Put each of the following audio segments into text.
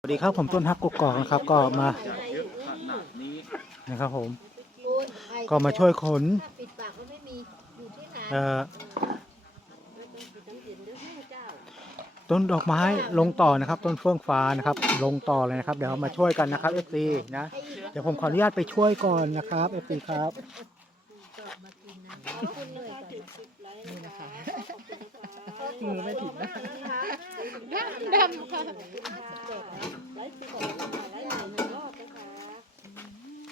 สวัสดีครับผมต้นฮักกกอกนะครับก็มานะครับผม ก็มาช่วยขนปิดปากก็ไม่มีอยู่ที่ไหนเอ่อต้นดอกไม้ลงต่อนะครับ ต้นเฟื่องฟ้านะครับ ลงต่อเลยนะครับ เดี๋ยวมาช่วยกันนะครับ FC นะเดี๋ยวผมขออนุญาตไปช่วยก่อนนะครับ FC ครับมากินนะขอบคุณเลยนี่นะคะมือไม่ผิดนะ ดำดำค่ะ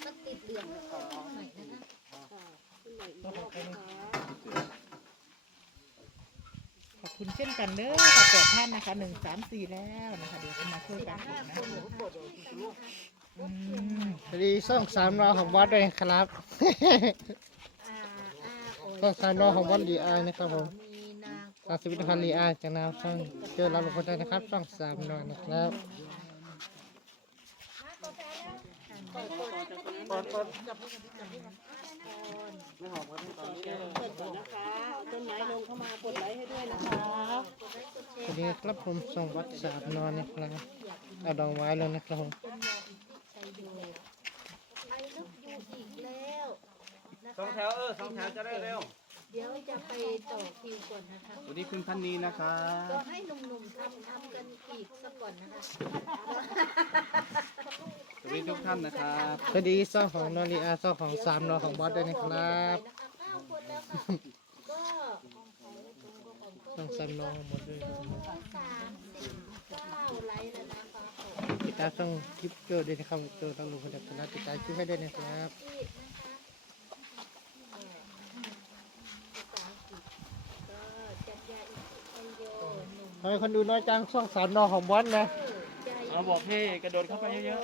ก็ติดเดืองใหม่นะคะขอบคุณเช่นกันเด้อขอบแปดท่านนะคะหนึ่งสามสี่แล้วนะคะเดี๋ยวจะมาช่วยกันนะอืมสวัสดีช่องสามรอของวัดด้วยครับอ่าอ่าโอ้ยช่องสามรอของวัดดีไอนะครับผม มีนางทางสวิตพันธ์ดีไอจากนาช่องเจอเราบุคคลได้นะครับช่องสามรอนะครับสวัสดีครับผมส่งวัดสามนอนนะครับเอาดองไว้แล้วนะครับผมชัยโยไอ้ลูกอยู่อีกแล้วนะสองแถวเออสองแถวจะได้เร็ว ดี๋ยวจะไปต่อคิวก่อนนะคะสวัสดีคุณพันนีนะครัก็บให้หนุ่มๆทำทำกันอีกสักก่อนนะคะสวัสดีทุกท่านนะครับสวัสดีช่องของนอนดีไอช่องของสามรอของวัดด้วยนะครับนะคะเก้าคนแล้วค่ะก็ช่องสามรอหมดด้วยสองร้อยสามสิบเก้าไลค์แล้วนะคะผมติดตามช่องคลิปโจด้วยนะครับโจเราลุงคนเดียวกันติดตามคลิปให้ด้วยนะครับ ที่นะคะเอ่อภาษาอังกฤษก็จัดยาอิชัยโยหนุ่ม ทำไมคนดูน้อยจังช่องสามรอของวัดนะใจเอาบอกให้กระโดดเข้าไปเยอะ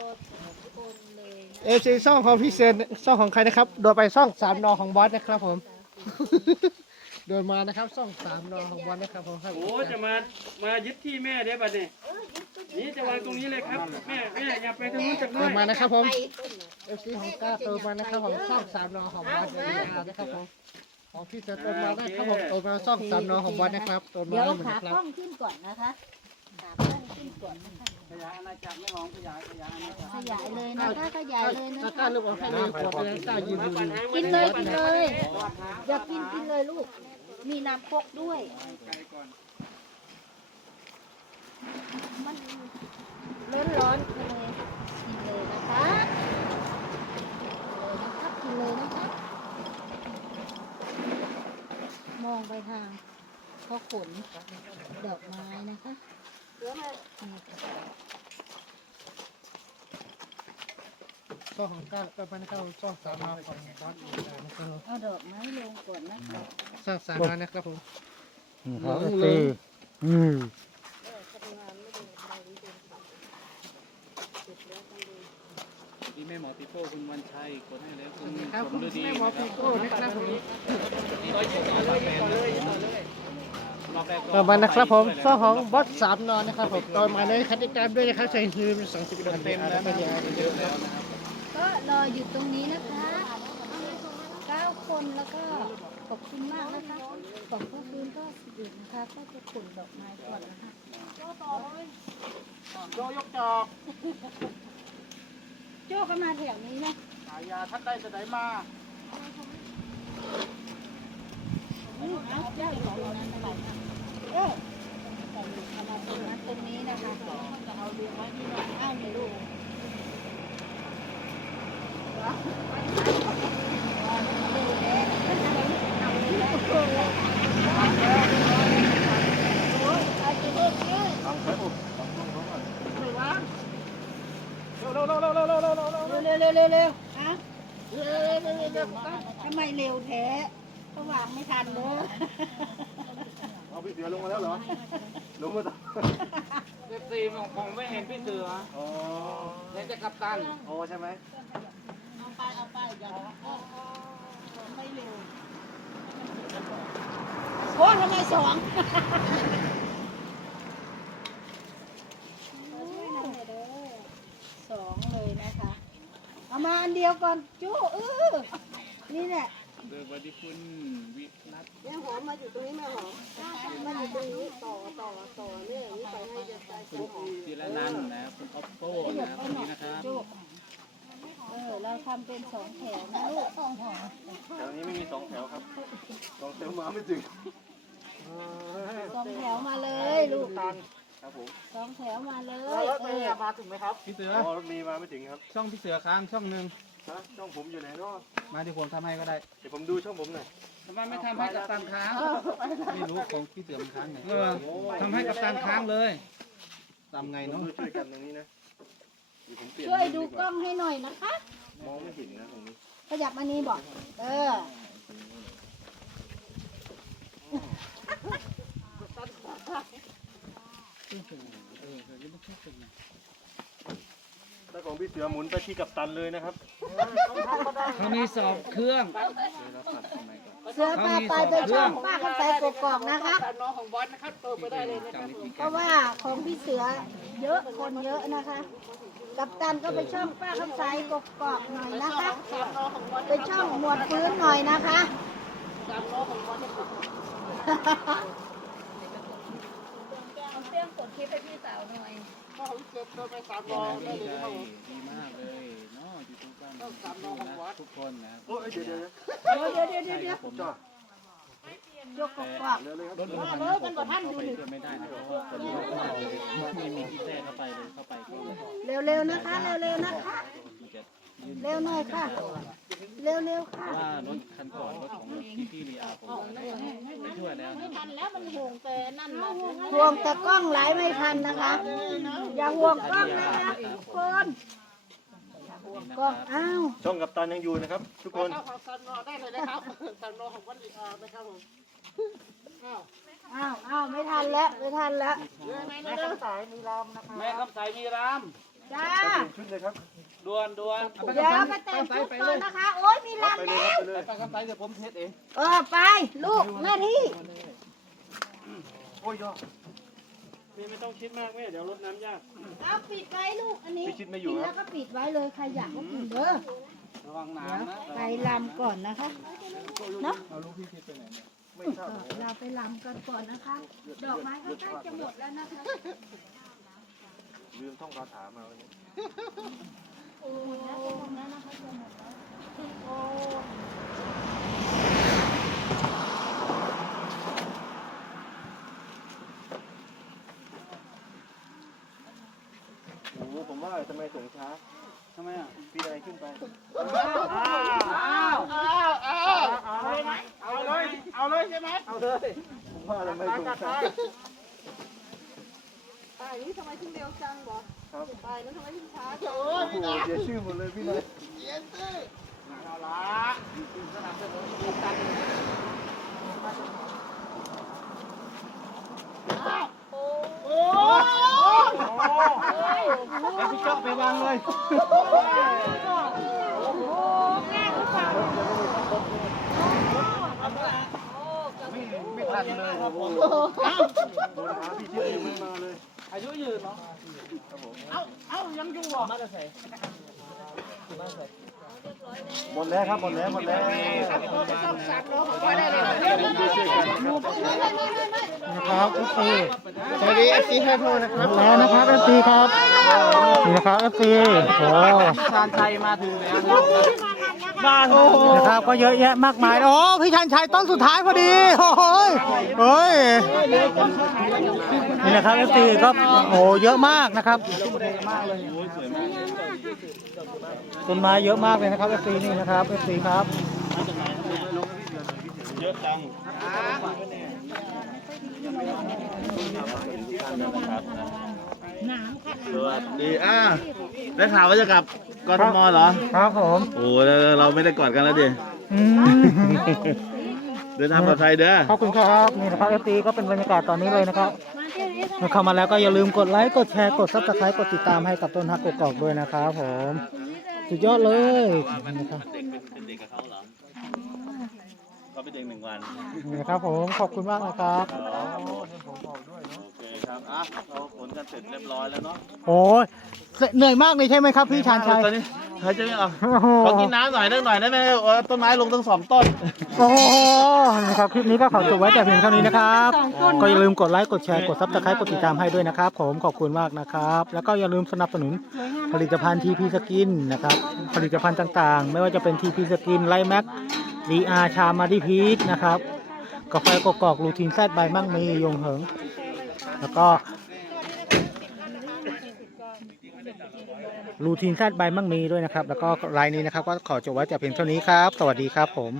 ทุกคนเลยนะเอซีช่องของพี่เซนช่องของใครนะครับ โดยไปช่องสามนอของบอสนะครับผม โดยมานะครับช่องสามนอของบอสนะครับผมครับๆโอ้จะมา มายึดที่แม่เด้บัดนี้นี่จะวางตรงนี้เลยครับ แม่แม่อย่าไปทางนู้นจากโดน้อยยมานะครับผมไปเอซีของก้าโดยมานะครับผมช่องสามนอของบอสนะครับผม ของพี่เซนโดยมาได้ครับผมโดยมาช่องสามนอของบอสนะครับโดยมาเดี๋ยวให้หมดขานะครับกล้องขึ้นก่อนนะคะขากล้องขึ้นก่อนนะคะขยายอาณาจักรไม่หอมขยายขยายอาณาจักรขยายเลยนะคะขยายเลยนะถ้าคะกล้าลืมเอาแค่นี้ขวดเลยกล้ายืนดูกินเลยกินเลยอยากกินกินเลยลูก มีน้ำพกด้วยมันร้อนร้อนๆเลยกินเลยนะคะเลยนะคะกินเลยนะคะ มองไปทางพ่อขนดอกไม้นะคะนี่ค่ะช่องของก้าโดยมานะครับช่องสามนอของบอสนะครับเอาดอกไม้ลงก่อนนะคะช่องสามนอนะครับผมนี่ครับลง FC เลยอืม ที่แม่หมอติโป้คุณวันชัยกดให้แล้วคุณครับสมฤดีแม่หมอพีโก้นะครับผมต่อมานะครับผมช่อของบอสสามนอนนะครับผมต่อมาเลยคัดติดตามด้วยนะครับใช้ฮืมสองสิบดอกเต็มแล้วไม่ใช่เยอะก็รออยู่ตรงนี้นะคะเก้าคนแล้วก็ขอบคุณมากนะคะของผู้คืนก็สิบเอ็ดนะคะก็จะขนดอกไม้ก่อนนะคะโยยกจอก โจ้ก็มาแถวนี้นะฉายาท่านได้จะไหนมา อืมเอาเจ้าของตรงนั้นอะไรนะเออเอามาตรงนั้นตรงนี้นะคะจะเอาเรียงไว้ที่ไหนอ้าวนี่ลูกเร็วเร็วเร็วเร็วเร็ว เร็วอะทำไมเร็วแท้ก็วางไม่ทันเลยเอาพี่เสือลงมาแล้วเหรอ ลงมาต่อเอฟซีของผมไม่เห็นพี่เสืออ๋อเห็นแต่กัปตันโอ้ใช่ไหมเอาไปเอาไปอย่าไม่เร็วโอ้ทำไมสอง อันเดียวก่อนจู้เออนี่แหละเบอร์บอดี้คุณวิรัตยังหอมมาอยู่ตรงนี้มาหอมมาอยู่ตรงนี้ต่อต่อต่อเนี่ยนี่ไปให้จะใช้คุณจิรนันท์นะคุณออปโป้นะคนนี้นะครับเออเราทำเป็นสองแถวนะลูกสองแถวแถวนี้ไม่มีสองแถวครับสองแถวมาไม่ถึงสองแถวมาเลยลูก ครับผมสองแถวมาเลยแล้วเอเมอย์มาถึงไหมครับพี่เสืออ๋อรถเมย์มาไม่ถึงครับช่องพี่เสือค้างช่องหนึ่งฮะช่องผมอยู่ไหนเนาะมาที่ผมทำให้ก็ได้เดี๋ยวผมดูช่องผมหน่อยทำไมไม่ทำให้กับตันค้าง ไม่รู้ของพี่เสือมันค้างไหนเออทำให้กับตันค้างเลยทำไงผมเนาะดูช่วยกันตรงนี้นะเดี๋ยวผมเปลี่ยนช่วยดูมุมกล้องให้หน่อยนะคะ มองไม่เห็นนะตรงนี้ขยับมานี้บอกเออ ถ้าของพี่เสือหมุนไปที่กัปตันเลยนะครับเขามีสอบเครื่อง เสือพาไปไปช่องป้าคำใสกกอกนะคะสามนอของบอสนะครับเติมไปได้เลยนะครับผมเพราะว่าของพี่เสือเยอะคนเยอะนะคะ กับตันก็ไปช่องป้าคำใสกกอกหน่อยนะคะสามนอของบอสไปช่องหมวดพื้นหน่อยนะคะ สามนอของบอสนะครับ เอาเสียงกดค ลิปให้พี่สาวหน่อยก็ของเจ็ดเติมไปสามนอได้เลยนะครับผม ดีมากเลยเนาะยูทูบบ้านทุกคนนะโอ้ยเดี๋ยวเดี๋ยวเดี๋ยวเดี๋ยวเดี๋ยวเดี๋ยวเดี๋ยวผมจ้ายกกอกเดี๋ยวเลยครับรถมันพันเข้าไปไม่ได้นะเพราะว่าตอนนี้ไม่มีที่แทรกเข้าไปเลยเข้าไปก็เร็วๆนะคะ เร็วๆนะคะ มันจะยืนเร็วหน่อยค่ะ เร็วๆค่ะว่ารถคันก่อนรถของพี่พี่รีอาผมไปช่วยแล้วนะห่วงแต่กล้องไหลไม่ทันนะคะ อย่าห่วงกล้องนะคะคนกล้องอ้าวช่องกัปตันยังอยู่นะครับ ทุกคนเอาของสามนอได้เลยนะครับสามนอของบอสอีกอ่านะครับผมอ้าวอ้าวอ้าวไม่ทันแล้วไม่ทันแล้วแม่คำสายมีลำนะครับแม่คำใสมีรามจ้าชุดเลยครับ ด่วนด่วนเดี๋ยวไปแต่งชุดก่อนนะคะ โอ๊ยมีรับลำไปเลยแล้วไปกันไปเดี๋ยวผมเทสเองเออไป ลูกแม่ที่โอ้ยยอแม่ไม่ต้องคิดมากแม่เดี๋ยวรดน้ำยาก เอาปิดไว้ลูกอันนี้พี่คิดไม่อยู่กินแล้วก็ปิดไว้เลยใครอยากก็กินเด้อระวังน้ำนะไปลำก่อนนะคะเนาะเอาลูกพี่เทสไปไหนเนี่ยไม่ทราบเราไปลำกันก่อนนะคะ ดอกไม้ก็ใกล้จะหมดแล้วนะคะลืมท่องคาถามาวันนี้ หมดแล้วหมดแล้วนะคะหมดแล้วโอ้โหผมว่าทำไมส่งช้าทำไมอะพี่อะไรขึ้นไปอ้าวเอาเลยไหมเอาเลย เอาเลยใช่ไหมเอาเลยผมว่าทำไมส่งช้าายนี่ทำไมถึงเร็วจังบอกครับตายแล้วทำไมถึงช้าโอ้โหเสียชื่อหมดเลยพี่นายเอาละแล้วพี่จ๊อกไปวางเลยไม่ทันเลยโอ้โหโดนหาพี่ชื่ อยังไม่มาเลยอายุยืนเนาะหมดแล้วครับหมดแล้วหมดแล้วนะครับเอฟซีสวัสดีเอฟซีให้โทษนะครับแล้วนะครับเอฟซีครับนี่นะครับเอฟซีโอ้ชานชัยมาถึงแล้วนะครับก็เยอะแยะมากมายโอ้พี่ชันชัยต้นสุดท้ายพอดีโอ้ยเฮ้ย นี่นะครับเอฟซีก็โอ้เยอะมากนะครับต้นไม้เยอะมากเลยนะครับเอฟซีนี่นะครับเอฟซีครับเยอะจังสวัสดีอ่าได้ข่าวว่าจะกลับกทมเหรอ ครับผมโอ้แล้วเราไม่ได้กอดกันแล้วดิอืมเดินทางปลอดภัยเด้อ ขอบคุณครับ นี่นะครับเอฟซีก็เป็นบรรยากาศตอนนี้เลยนะครับ เมื่อเข้ามาแล้วก็อย่าลืมกดไลค์กดแชร์กดซับสไครต์กดติดตามให้กับต้นฮักกกอกด้วยนะครับผมสุดยอดเลยนะครับเด็กเป็นเป็นเด็กกับเขาเหรอเขาเป็นเด็กหนึ่งวันนี่นะครับผมขอบคุณมากนะครับโอเคครับอะเราผลกันเสร็จเรียบร้อยแล้วเนาะโอ้ยเหนื่อยมากเลยใช่ไหมครับพี่ชานชัยตอนนี้ หายใจไม่ออกโอ้โหขอกินน้ำหน่อยนึงหน่อยได้ไหมเออต้นไม้ลงตั้งสองต้น โอ้โหนะครับคลิปนี้ก็ขอจบไว้แต่เพียงเท่านี้นะครับ ก็อย่าลืมกดไลค์กดแชร์กดซับสไครต์กดติดตามให้ด้วยนะครับ ผมขอบคุณมากนะครับ แล้วก็อย่าลืมสนับสนุนผลิตภัณฑ์ทีพีสกินนะครับผลิตภัณฑ์ต่างๆ ไม่ว่าจะเป็นทีพีสกินไลแม็กดีอาชามาดิพีทนะครับกาแฟกกอกรูทีนแซดใบมั่งมียงเหิง แล้วก็ รูทีนแซดใบมั่งมีด้วยนะครับ แล้วก็รายนี้นะครับ ก็ขอจบไว้แต่เพียงเท่านี้ครับ สวัสดีครับผม